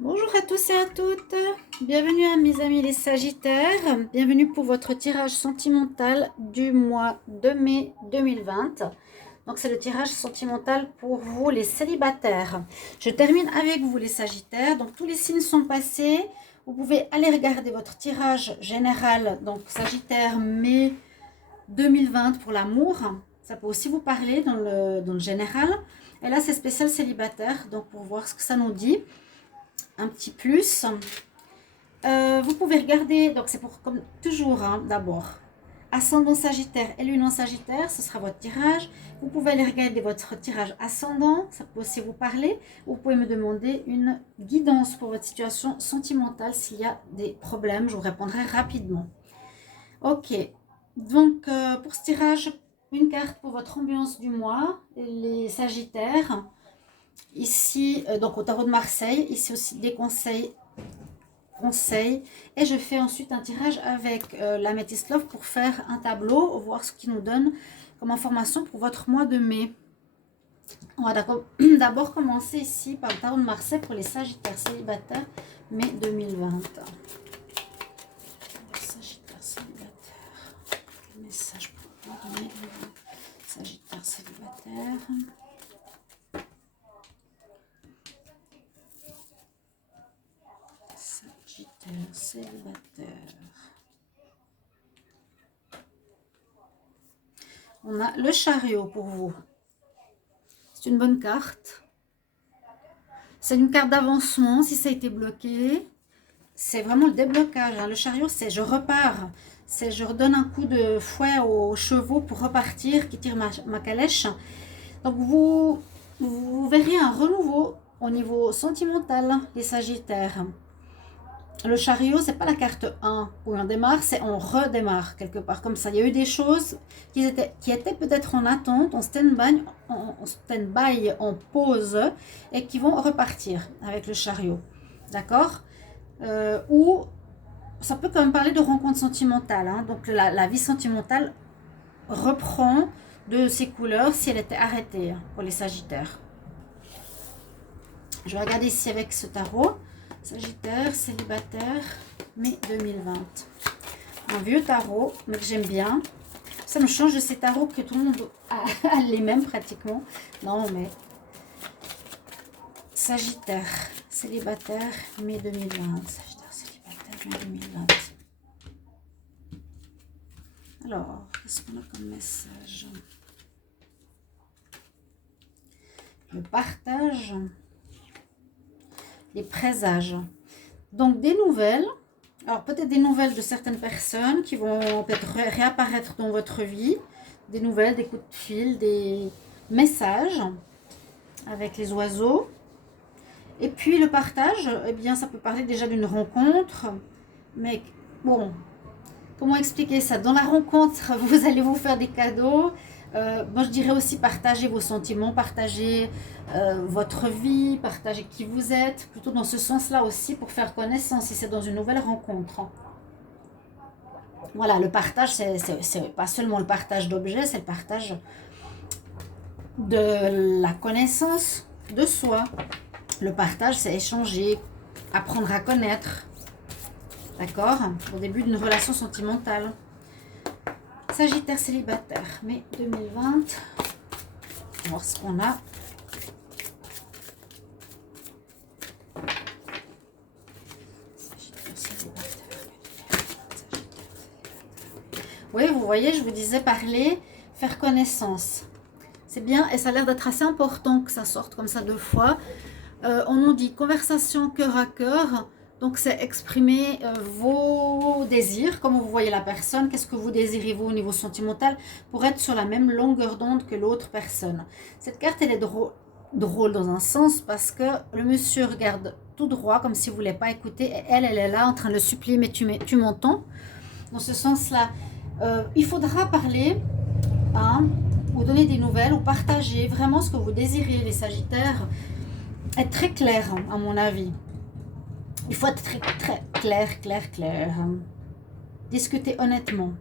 Bonjour à tous et à toutes, bienvenue à mes amis les Sagittaires, bienvenue pour votre tirage sentimental du mois de mai 2020. Donc c'est le tirage sentimental pour vous les célibataires. Je termine avec vous les Sagittaires, donc tous les signes sont passés. Vous pouvez aller regarder votre tirage général, donc Sagittaire mai 2020 pour l'amour. Ça peut aussi vous parler dans le général. Et là c'est spécial célibataire, donc pour voir ce que ça nous dit. Un petit plus. Vous pouvez regarder, donc c'est pour comme toujours, hein, d'abord, ascendant Sagittaire et lune en Sagittaire, ce sera votre tirage. Vous pouvez aller regarder votre tirage ascendant, ça peut aussi vous parler. Vous pouvez me demander une guidance pour votre situation sentimentale s'il y a des problèmes, je vous répondrai rapidement. Ok, donc pour ce tirage, une carte pour votre ambiance du mois, les Sagittaires. Ici, donc au tarot de Marseille, ici aussi des conseils. Et je fais ensuite un tirage avec la Métis Love pour faire un tableau, voir ce qu'il nous donne comme information pour votre mois de mai. On va d'abord commencer ici par le tarot de Marseille pour les Sagittaires célibataires mai 2020. Sagittaires célibataires, quel message pour le mois de mai 2020? Sagittaires célibataires. Célibataire. On a le chariot pour vous. C'est une bonne carte. C'est une carte d'avancement si ça a été bloqué. C'est vraiment le déblocage. Hein. Le chariot, c'est je repars. C'est je redonne un coup de fouet aux chevaux pour repartir, qui tire ma calèche. Donc vous verrez un renouveau au niveau sentimental, les Sagittaires. Le chariot, c'est pas la carte 1 où on démarre, c'est on redémarre quelque part comme ça. Il y a eu des choses qui étaient peut-être en attente, en stand-by, en pause, et qui vont repartir avec le chariot. D'accord, ou ça peut quand même parler de rencontre sentimentale. Hein. Donc la vie sentimentale reprend de ses couleurs si elle était arrêtée, hein, pour les Sagittaires. Je vais regarder ici avec ce tarot. Sagittaire, célibataire, mai 2020. Un vieux tarot, mais que j'aime bien. Ça me change de ces tarots que tout le monde a les mêmes pratiquement. Non, mais Sagittaire, célibataire, mai 2020. Sagittaire, célibataire, mai 2020. Alors, qu'est-ce qu'on a comme message? Le partage. Les présages. Donc des nouvelles, alors peut-être des nouvelles de certaines personnes qui vont peut-être réapparaître dans votre vie, des nouvelles, des coups de fil, des messages avec les oiseaux. Et puis le partage, eh bien ça peut parler déjà d'une rencontre, mais bon, comment expliquer ça? Dans la rencontre, vous allez vous faire des cadeaux. Moi, je dirais aussi partager vos sentiments, partager votre vie, partager qui vous êtes, plutôt dans ce sens-là aussi pour faire connaissance si c'est dans une nouvelle rencontre. Voilà, le partage, c'est pas seulement le partage d'objets, c'est le partage de la connaissance de soi. Le partage, c'est échanger, apprendre à connaître. D'accord? Au début d'une relation sentimentale. Sagittaire célibataire, mai 2020. On va voir ce qu'on a. Oui, vous voyez, je vous disais parler, faire connaissance. C'est bien et ça a l'air d'être assez important que ça sorte comme ça deux fois. On nous dit conversation cœur à cœur. Donc, c'est exprimer vos désirs, comment vous voyez la personne, qu'est-ce que vous désirez vous au niveau sentimental pour être sur la même longueur d'onde que l'autre personne. Cette carte, elle est drôle dans un sens parce que le monsieur regarde tout droit comme s'il ne voulait pas écouter et elle est là en train de le supplier, mais tu m'entends? Dans ce sens-là, il faudra parler, hein, ou donner des nouvelles ou partager vraiment ce que vous désirez, les Sagittaires. Être très clair, à mon avis. Il faut être très, très clair. Discuter honnêtement.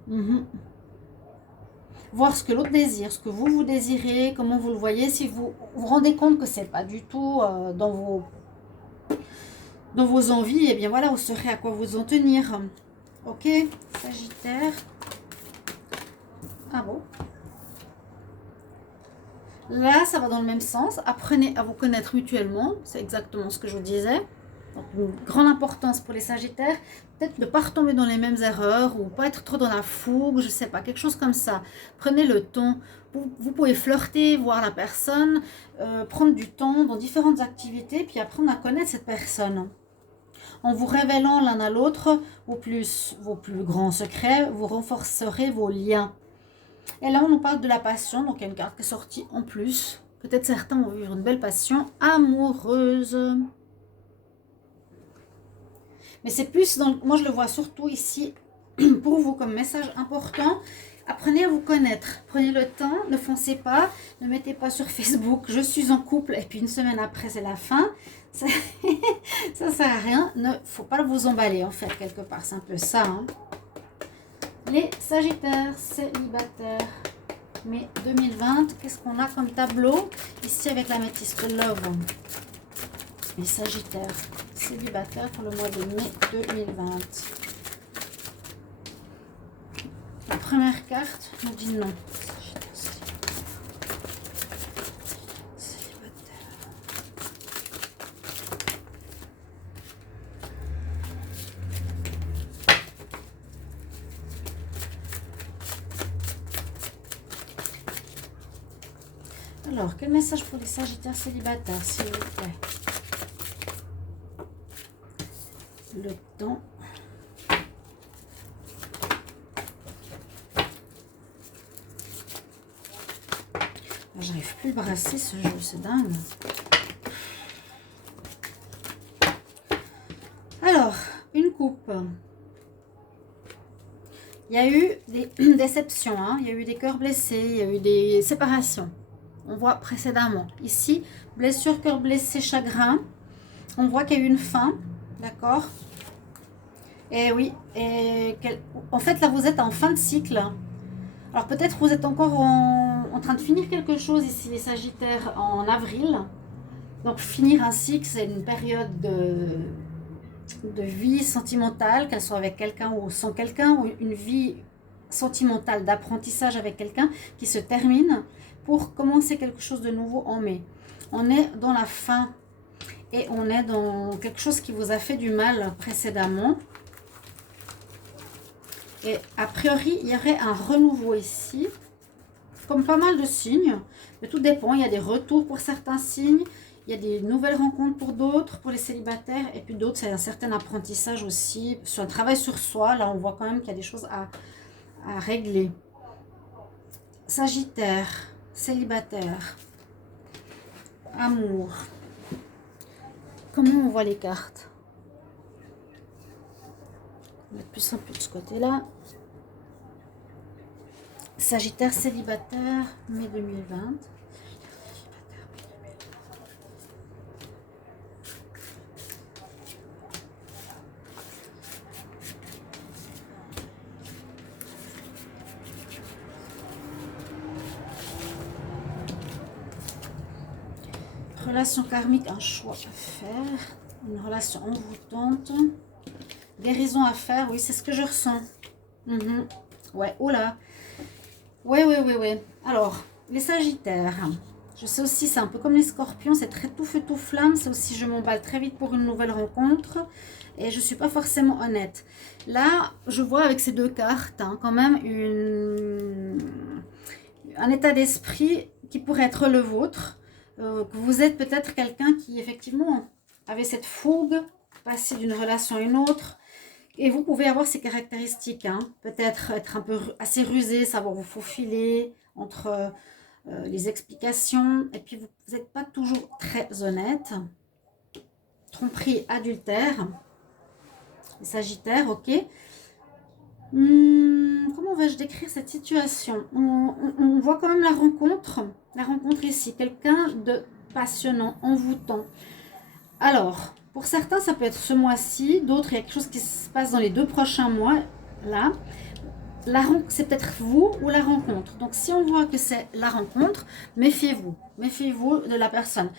Voir ce que l'autre désire, ce que vous désirez, comment vous le voyez. Si vous vous rendez compte que c'est pas du tout dans dans vos envies, et bien voilà, vous saurez à quoi vous en tenir. Ok, Sagittaire. Ah bon? Là, ça va dans le même sens. Apprenez à vous connaître mutuellement. C'est exactement ce que je vous disais. Donc, une grande importance pour les Sagittaires. Peut-être ne pas retomber dans les mêmes erreurs ou pas être trop dans la fougue, je sais pas, quelque chose comme ça. Prenez le temps. Vous pouvez flirter, voir la personne, prendre du temps dans différentes activités, puis apprendre à connaître cette personne. En vous révélant l'un à l'autre vos plus grands secrets, vous renforcerez vos liens. Et là, on nous parle de la passion, donc il y a une carte qui est sortie en plus. Peut-être certains vont vivre une belle passion amoureuse. Mais c'est plus, moi je le vois surtout ici, pour vous comme message important. Apprenez à vous connaître. Prenez le temps, ne foncez pas, ne mettez pas sur Facebook, je suis en couple, et puis une semaine après, c'est la fin. Ça sert à rien. Ne faut pas vous emballer, en fait, quelque part. C'est un peu ça. Hein. Les Sagittaires célibataires, mai 2020, qu'est-ce qu'on a comme tableau ici avec l'améthyste Love? Les Sagittaires célibataires pour le mois de mai 2020. La première carte nous dit non. Alors, quel message pour les Sagittaires célibataires, s'il vous plaît? Le temps. J'arrive plus à brasser ce jeu, c'est dingue. Alors, une coupe. Il y a eu des déceptions, hein. Il y a eu des cœurs blessés, il y a eu des séparations. On voit précédemment. Ici, blessure, cœur blessé, chagrin. On voit qu'il y a eu une fin, d'accord? Et oui, en fait, là, vous êtes en fin de cycle. Alors, peut-être vous êtes encore en train de finir quelque chose ici, les Sagittaires, en avril. Donc, finir un cycle, c'est une période de vie sentimentale, qu'elle soit avec quelqu'un ou sans quelqu'un, ou une vie sentimentale d'apprentissage avec quelqu'un qui se termine pour commencer quelque chose de nouveau en mai. On est dans la fin et on est dans quelque chose qui vous a fait du mal précédemment. Et a priori, il y aurait un renouveau ici, comme pas mal de signes, mais tout dépend. Il y a des retours pour certains signes, il y a des nouvelles rencontres pour d'autres, pour les célibataires, et puis d'autres, c'est un certain apprentissage aussi, sur un travail sur soi. Là, on voit quand même qu'il y a des choses à régler. Sagittaire, célibataire, amour. Comment on voit les cartes? On va mettre plus simple de ce côté-là. Sagittaire célibataire, mai 2020. Relation karmique, un choix à faire. Une relation envoûtante. Guérison à faire, oui, c'est ce que je ressens. Ouais, oh là. Ouais. Alors, les Sagittaires. Je sais aussi, c'est un peu comme les Scorpions, c'est très tout feu, tout flamme. C'est aussi, je m'emballe très vite pour une nouvelle rencontre. Et je ne suis pas forcément honnête. Là, je vois avec ces deux cartes, hein, quand même, un état d'esprit qui pourrait être le vôtre. Que vous êtes peut-être quelqu'un qui, effectivement, avait cette fougue, passer d'une relation à une autre. Et vous pouvez avoir ces caractéristiques, hein. Peut-être être un peu assez rusé, savoir vous faufiler entre les explications. Et puis, vous n'êtes pas toujours très honnête. Tromperie, adultère. Les Sagittaires, ok. Comment vais-je décrire cette situation? On voit quand même la rencontre ici. Quelqu'un de passionnant, envoûtant. Alors, pour certains, ça peut être ce mois-ci. D'autres, il y a quelque chose qui se passe dans les 2 prochains mois. Là, c'est peut-être vous ou la rencontre. Donc, si on voit que c'est la rencontre, méfiez-vous. Méfiez-vous de la personne.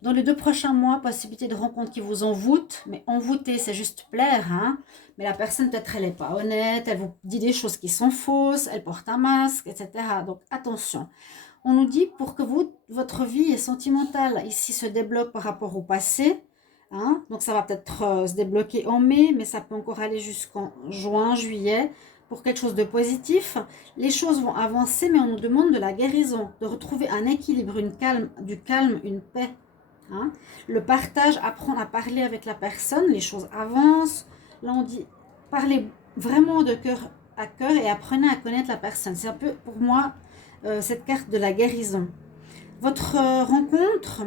Dans les 2 prochains mois, possibilité de rencontre qui vous envoûte, mais envoûter, c'est juste plaire, hein. Mais la personne, peut-être, elle n'est pas honnête, elle vous dit des choses qui sont fausses, elle porte un masque, etc. Donc, attention. On nous dit pour que votre vie sentimentale ici se débloque par rapport au passé, hein. Donc, ça va peut-être se débloquer en mai, mais ça peut encore aller jusqu'en juin, juillet, pour quelque chose de positif. Les choses vont avancer, mais on nous demande de la guérison, de retrouver un équilibre, du calme, une paix. Hein. Le partage, apprendre à parler avec la personne, les choses avancent. Là, on dit, parlez vraiment de cœur à cœur et apprenez à connaître la personne. C'est un peu, pour moi, cette carte de la guérison. Votre rencontre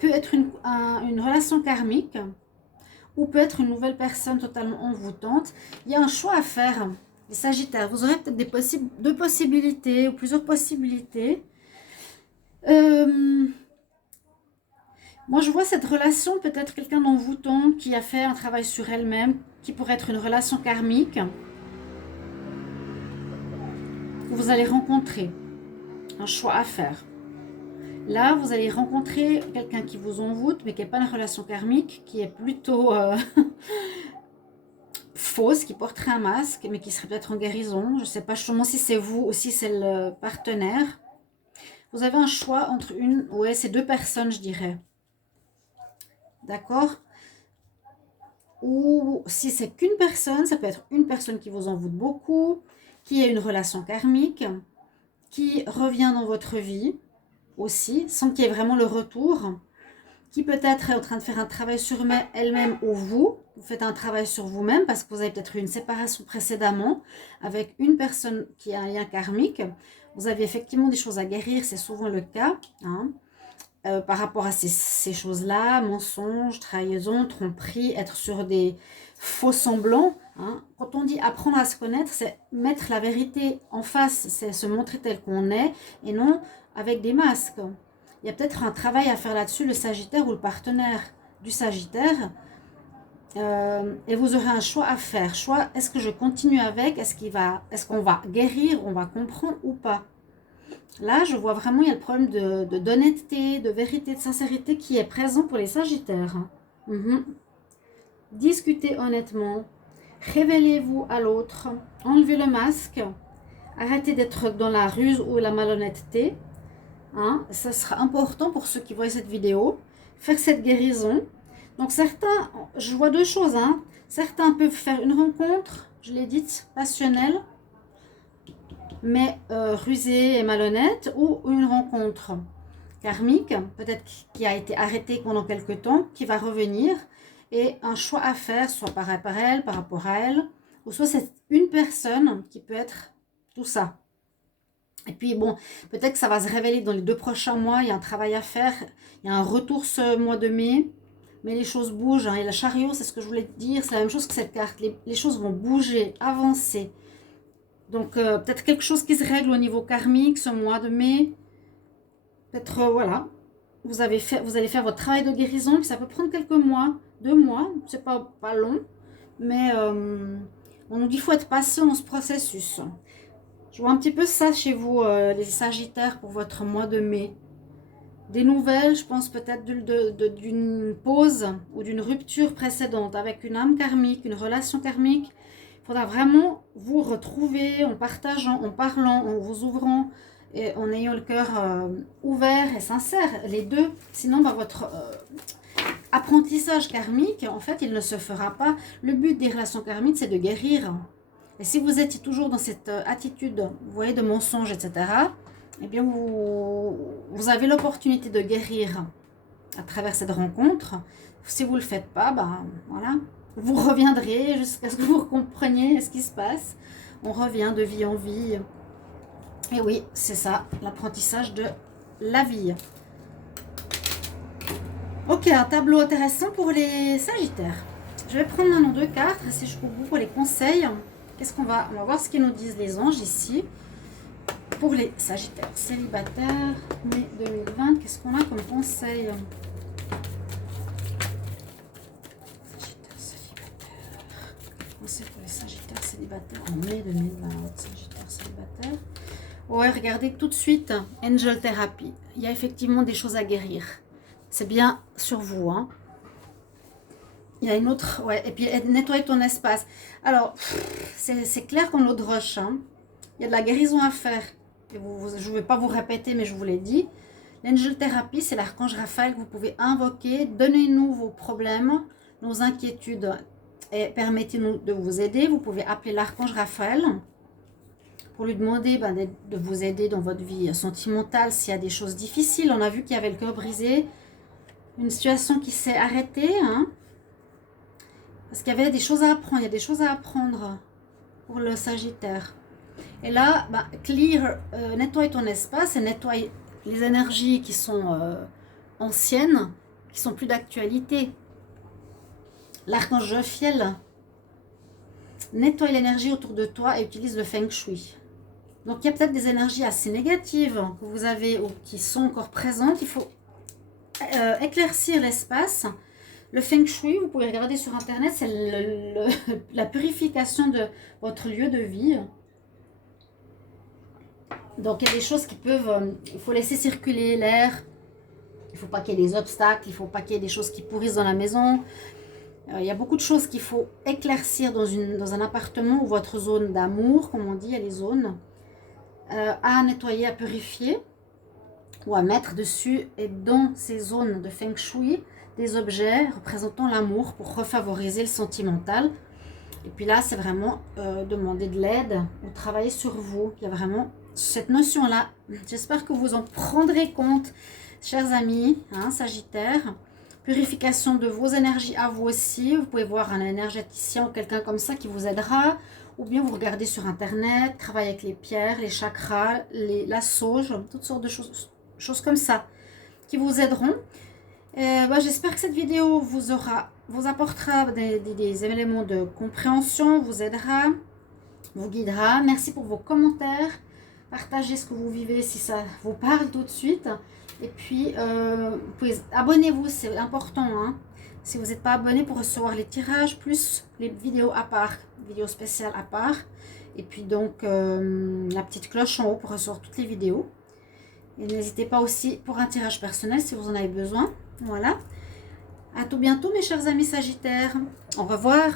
peut être une relation karmique ou peut être une nouvelle personne totalement envoûtante. Il y a un choix à faire, les Sagittaires. Vous aurez peut-être deux possibilités ou plusieurs possibilités. Moi, je vois cette relation, peut-être quelqu'un d'envoûtant qui a fait un travail sur elle-même, qui pourrait être une relation karmique, que vous allez rencontrer. Un choix à faire. Là, vous allez rencontrer quelqu'un qui vous envoûte, mais qui n'est pas une relation karmique, qui est plutôt fausse, qui porterait un masque, mais qui serait peut-être en guérison. Je ne sais pas justement si c'est vous ou si c'est le partenaire. Vous avez un choix entre c'est deux personnes, je dirais. D'accord? Ou si c'est qu'une personne, ça peut être une personne qui vous envoûte beaucoup, qui a une relation karmique, qui revient dans votre vie aussi, sans qu'il y ait vraiment le retour, qui peut-être est en train de faire un travail sur elle-même ou vous faites un travail sur vous-même parce que vous avez peut-être eu une séparation précédemment avec une personne qui a un lien karmique. Vous avez effectivement des choses à guérir, c'est souvent le cas, hein. Par rapport à ces choses-là, mensonges, trahison, tromperie, être sur des faux semblants. Hein. Quand on dit apprendre à se connaître, c'est mettre la vérité en face, c'est se montrer tel qu'on est et non avec des masques. Il y a peut-être un travail à faire là-dessus, le Sagittaire ou le partenaire du Sagittaire. Et vous aurez un choix à faire. Est-ce que je continue avec? Est-ce qu'on va guérir? On va comprendre ou pas? Là, je vois vraiment, il y a le problème d'honnêteté, de vérité, de sincérité qui est présent pour les Sagittaires. Discutez honnêtement, révélez-vous à l'autre, enlevez le masque, arrêtez d'être dans la ruse ou la malhonnêteté. Hein, ça sera important pour ceux qui voient cette vidéo, faire cette guérison. Donc certains, je vois deux choses. Hein. Certains peuvent faire une rencontre, je l'ai dite, passionnelle, mais rusée et malhonnête, ou une rencontre karmique, peut-être qui a été arrêtée pendant quelque temps, qui va revenir, et un choix à faire, soit par elle, par rapport à elle, ou soit c'est une personne qui peut être tout ça. Et puis bon, peut-être que ça va se révéler dans les 2 prochains mois, il y a un travail à faire, il y a un retour ce mois de mai, mais les choses bougent, hein, et le chariot, c'est ce que je voulais te dire, c'est la même chose que cette carte, les choses vont bouger, avancer. Donc peut-être quelque chose qui se règle au niveau karmique ce mois de mai, peut-être voilà, vous allez faire votre travail de guérison, puis ça peut prendre quelques mois, 2 mois, c'est pas long, mais on nous dit qu'il faut être patient dans ce processus. Je vois un petit peu ça chez vous, les Sagittaires, pour votre mois de mai. Des nouvelles, je pense peut-être d'une pause ou d'une rupture précédente avec une âme karmique, une relation karmique. Il faudra vraiment vous retrouver en partageant, en parlant, en vous ouvrant et en ayant le cœur ouvert et sincère, les deux. Sinon, votre apprentissage karmique, en fait, il ne se fera pas. Le but des relations karmiques, c'est de guérir. Et si vous êtes toujours dans cette attitude, vous voyez, de mensonge, etc., eh bien, vous avez l'opportunité de guérir à travers cette rencontre. Si vous ne le faites pas, ben voilà, vous reviendrez jusqu'à ce que vous compreniez ce qui se passe. On revient de vie en vie. Et oui, c'est ça, l'apprentissage de la vie. Ok, un tableau intéressant pour les Sagittaires. Je vais prendre maintenant 2 cartes, restez jusqu'au bout pour les conseils. On va voir ce qu'ils nous disent les anges ici. Pour les Sagittaires célibataires, mai 2020, qu'est-ce qu'on a comme conseil? Sagittaires célibataires. Conseil pour les Sagittaires célibataires en mai 2020. Sagittaires célibataires. Ouais, regardez tout de suite, Angel Therapy. Il y a effectivement des choses à guérir. C'est bien sur vous, hein. Il y a une autre, ouais, et puis nettoyer ton espace. Alors, c'est clair qu'on l'eau de roche, hein. Il y a de la guérison à faire. Et je ne vais pas vous répéter, mais je vous l'ai dit. L'Angel Therapy, c'est l'archange Raphaël que vous pouvez invoquer. Donnez-nous vos problèmes, nos inquiétudes et permettez-nous de vous aider. Vous pouvez appeler l'archange Raphaël pour lui demander de vous aider dans votre vie sentimentale s'il y a des choses difficiles. On a vu qu'il y avait le cœur brisé, une situation qui s'est arrêtée, hein, parce qu'il y avait des choses à apprendre. Il y a des choses à apprendre pour le Sagittaire. Et là, clear, nettoie ton espace et nettoie les énergies qui sont anciennes, qui sont plus d'actualité. L'archange Jophiel nettoie l'énergie autour de toi et utilise le Feng Shui. Donc il y a peut-être des énergies assez négatives que vous avez ou qui sont encore présentes. Il faut éclaircir l'espace. Le Feng Shui, vous pouvez regarder sur internet, c'est la purification de votre lieu de vie. Donc il y a des choses qui peuvent, il faut laisser circuler l'air, il ne faut pas qu'il y ait des obstacles, il ne faut pas qu'il y ait des choses qui pourrissent dans la maison. Il y a beaucoup de choses qu'il faut éclaircir dans un appartement ou votre zone d'amour, comme on dit, il y a les zones, à nettoyer, à purifier ou à mettre dessus et dans ces zones de Feng Shui des objets représentant l'amour pour refavoriser le sentimental. Et puis là, c'est vraiment demander de l'aide ou travailler sur vous. Il y a vraiment cette notion-là. J'espère que vous en prendrez compte, chers amis, hein, Sagittaire. Purification de vos énergies à vous aussi. Vous pouvez voir un énergéticien ou quelqu'un comme ça qui vous aidera. Ou bien vous regardez sur Internet, travaillez avec les pierres, les chakras, la sauge, toutes sortes de choses comme ça qui vous aideront. J'espère que cette vidéo vous apportera des éléments de compréhension, vous aidera, vous guidera. Merci pour vos commentaires. Partagez ce que vous vivez si ça vous parle tout de suite. Et puis, abonnez-vous, c'est important, hein. Si vous n'êtes pas abonné pour recevoir les tirages, plus les vidéos à part, vidéos spéciales à part. Et puis donc, la petite cloche en haut pour recevoir toutes les vidéos. Et n'hésitez pas aussi pour un tirage personnel si vous en avez besoin. Voilà. À tout bientôt mes chers amis Sagittaires. Au revoir.